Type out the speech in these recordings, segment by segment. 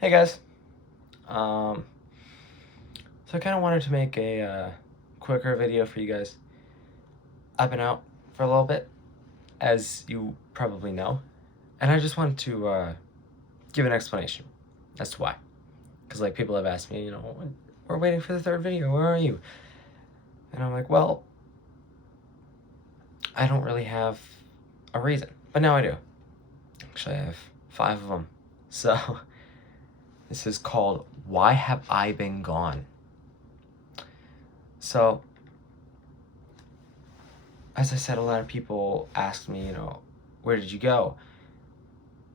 Hey guys. Um, so I kind of wanted to make a quicker video for you guys. I've been out for a little bit, as you probably know, and I just wanted to give an explanation as to why. Because like people have asked me, we're waiting for the third video. Where are you? And I'm like, well, I don't really have a reason, but now I do. Actually, I have 5 of them. So this is called "Why Have I Been Gone?" So as I said, a lot of people asked me, where did you go?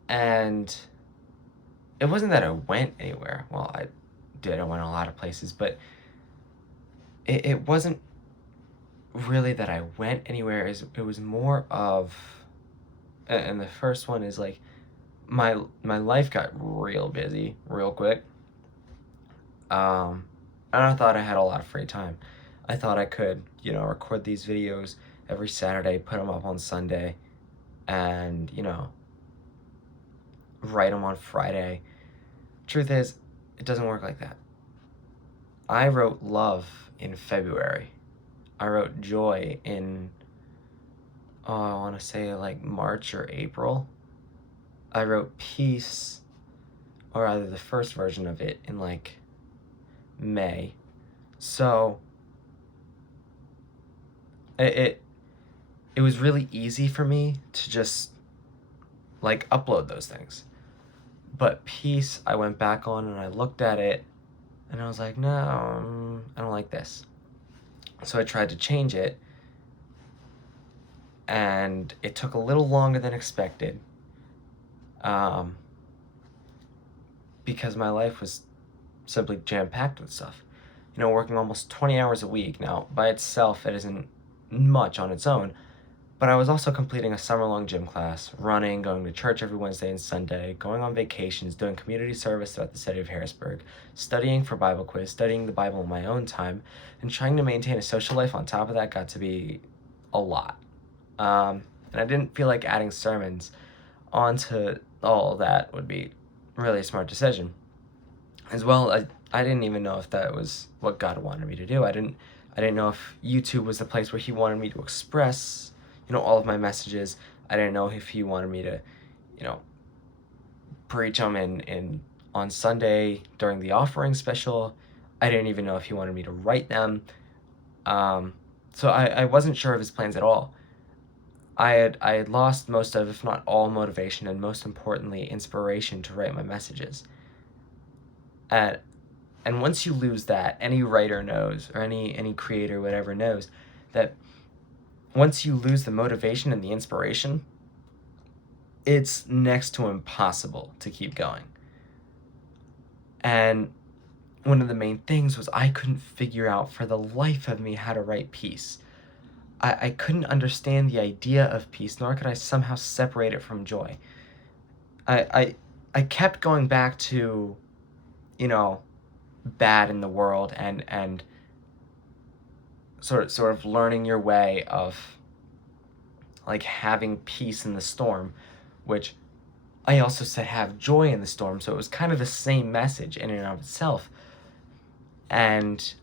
And it wasn't that I went anywhere. Well, I did. I went a lot of places, but it wasn't really that I went anywhere. It was more of, and the first one is like my life got real busy real quick. And I thought I had a lot of free time. I thought I could, record these videos every Saturday, put them up on Sunday, and write them on Friday. Truth is, it doesn't work like that. I wrote love in February. I wrote joy in, I want to say like March or April. I wrote peace, or either the first version of it, in like May. So it it was really easy for me to just like upload those things. But peace, I went back on and I looked at it and I was like, no, I don't like this. So I tried to change it, and it took a little longer than expected, um, because my life was simply jam-packed with stuff. Working almost 20 hours a week. Now, by itself, it isn't much on its own, but I was also completing a summer-long gym class, running, going to church every Wednesday and Sunday, going on vacations, doing community service throughout the city of Harrisburg, studying for Bible quiz, studying the Bible in my own time, and trying to maintain a social life on top of that got to be a lot. And I didn't feel like adding sermons onto all of that would be really a smart decision. As well, I didn't even know if that was what God wanted me to do. I didn't know if YouTube was the place where He wanted me to express, all of my messages. I didn't know if He wanted me to, you know, preach them in on Sunday during the offering special. I didn't even know if He wanted me to write them. So I wasn't sure of His plans at all. I had lost most of, if not all, motivation and most importantly, inspiration to write my messages. And and once you lose that, any writer knows, or any creator, whatever, knows that once you lose the motivation and the inspiration, it's next to impossible to keep going. And one of the main things was I couldn't figure out for the life of me how to write peace. I couldn't understand the idea of peace, nor could I somehow separate it from joy. I, I, I kept going back to, you know, bad in the world, and sort of learning your way of like having peace in the storm, which I also said have joy in the storm. So it was kind of the same message in and of itself. And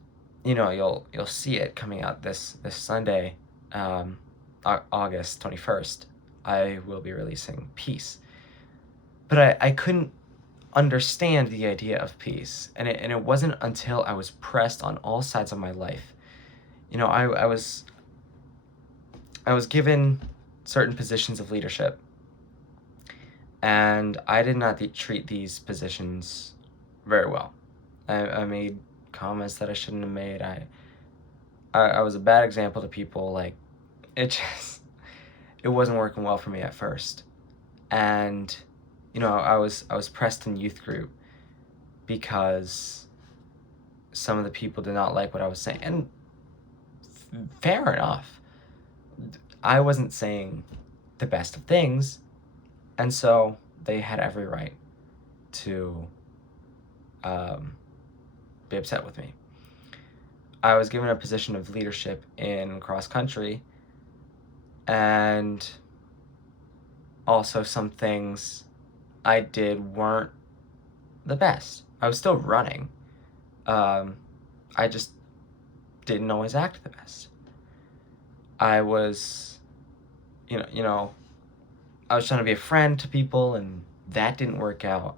you'll see it coming out this Sunday, August 21st. I will be releasing peace. But I couldn't understand the idea of peace, and it wasn't until I was pressed on all sides of my life. I was given certain positions of leadership, and I did not treat these positions very well. I made comments that I shouldn't have made. I was a bad example to people. Like, it wasn't working well for me at first. And I was pressed in youth group because some of the people did not like what I was saying. And fair enough. I wasn't saying the best of things, and so they had every right to be upset with me. I was given a position of leadership in cross country, and also some things I did weren't the best. I was still running. I just didn't always act the best. I was, I was trying to be a friend to people, and that didn't work out.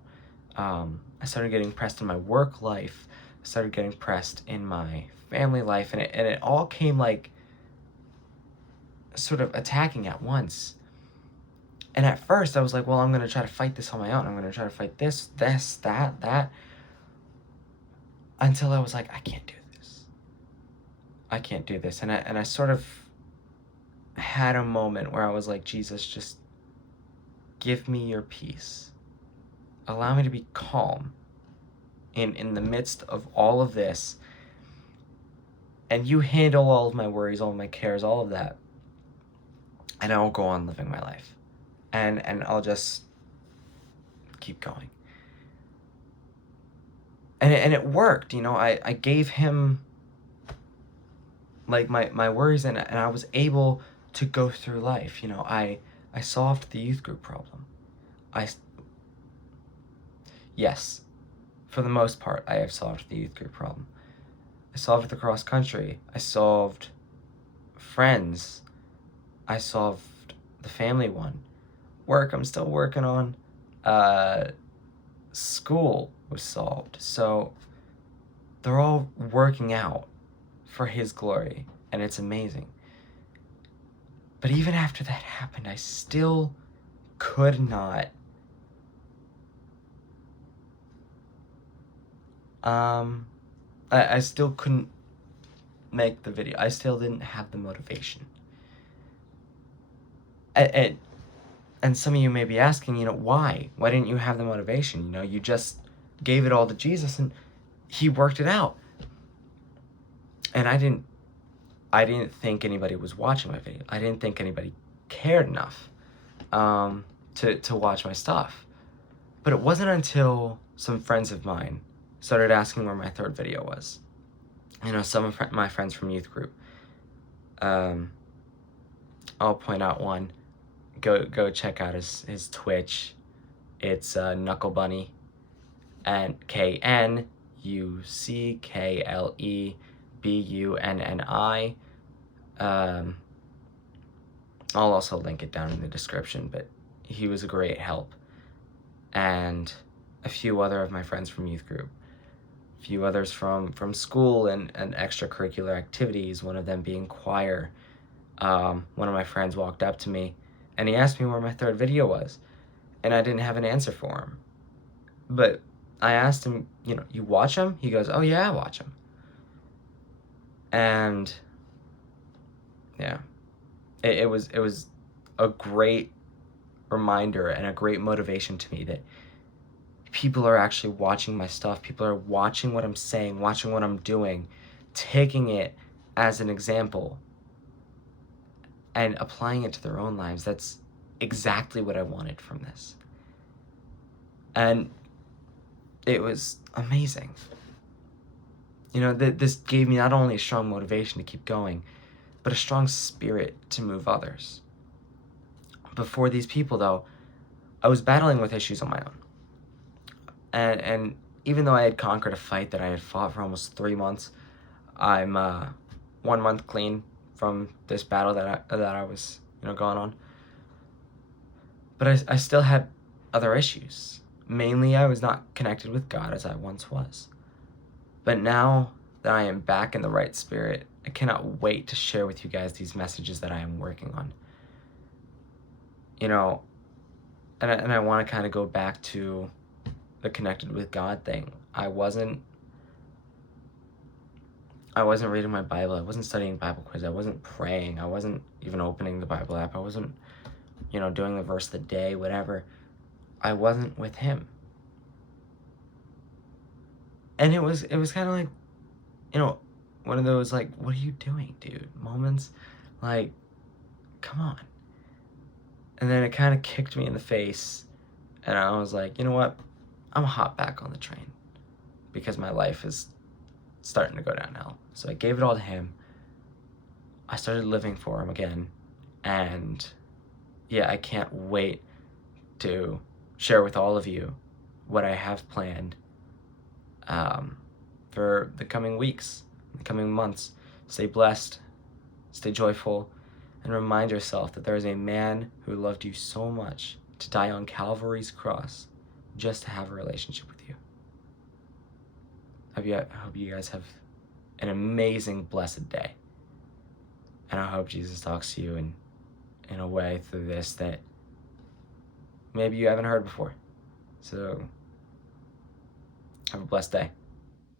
I started getting pressed in my work life. I started getting pressed in my family life, and it all came like sort of attacking at once. And at first I was like, well, I'm going to try to fight this on my own. I'm going to try to fight this, that, until I was like, I can't do this. I can't do this. And I sort of had a moment where I was like, Jesus, just give me your peace. Allow me to be calm in the midst of all of this. And you handle all of my worries, all of my cares, all of that. And I will go on living my life. And I'll just keep going. And it worked, I gave him like my worries, and I was able to go through life. I solved the youth group problem. Yes, for the most part, I have solved the youth group problem. I solved the cross country. I solved friends. I solved the family one. Work, I'm still working on. School was solved. So they're all working out for his glory, and it's amazing. But even after that happened, I still could not I still couldn't make the video. I still didn't have the motivation. And some of you may be asking, why? Why didn't you have the motivation? You just gave it all to Jesus and he worked it out. And I didn't think anybody was watching my video. I didn't think anybody cared enough to watch my stuff. But it wasn't until some friends of mine started asking where my third video was. Some of my friends from youth group. I'll point out one. Go check out his Twitch. It's Knuckle Bunny, and KNUCKLEBUNNI. I'll also link it down in the description, but he was a great help. And a few other of my friends from youth group. A few others from school and extracurricular activities, one of them being choir. One of my friends walked up to me and he asked me where my third video was, and I didn't have an answer for him. But I asked him, you watch him? He goes, oh yeah, I watch him. And yeah, it was a great reminder and a great motivation to me that people are actually watching my stuff. People are watching what I'm saying, watching what I'm doing, taking it as an example and applying it to their own lives. That's exactly what I wanted from this. And it was amazing. This gave me not only a strong motivation to keep going, but a strong spirit to move others. Before these people, though, I was battling with issues on my own. And even though I had conquered a fight that I had fought for almost 3 months, I'm 1 month clean from this battle that I was going on. But I still had other issues. Mainly, I was not connected with God as I once was. But now that I am back in the right spirit, I cannot wait to share with you guys these messages that I am working on. And I want to kind of go back to the connected with God thing. I wasn't reading my Bible. I wasn't studying Bible quiz. I wasn't praying. I wasn't even opening the Bible app. I wasn't, doing the verse of the day, whatever. I wasn't with him. And it was kind of like, one of those like, what are you doing, dude? Moments, like, come on. And then it kind of kicked me in the face, and I was like, you know what? I'm gonna hop back on the train because my life is starting to go downhill. So I gave it all to him. I started living for him again, and yeah, I can't wait to share with all of you what I have planned for the coming weeks, the coming months. Stay blessed, stay joyful, and remind yourself that there is a man who loved you so much to die on Calvary's cross just to have a relationship with you. I hope you guys have an amazing, blessed day. And I hope Jesus talks to you in a way through this that maybe you haven't heard before. So, have a blessed day.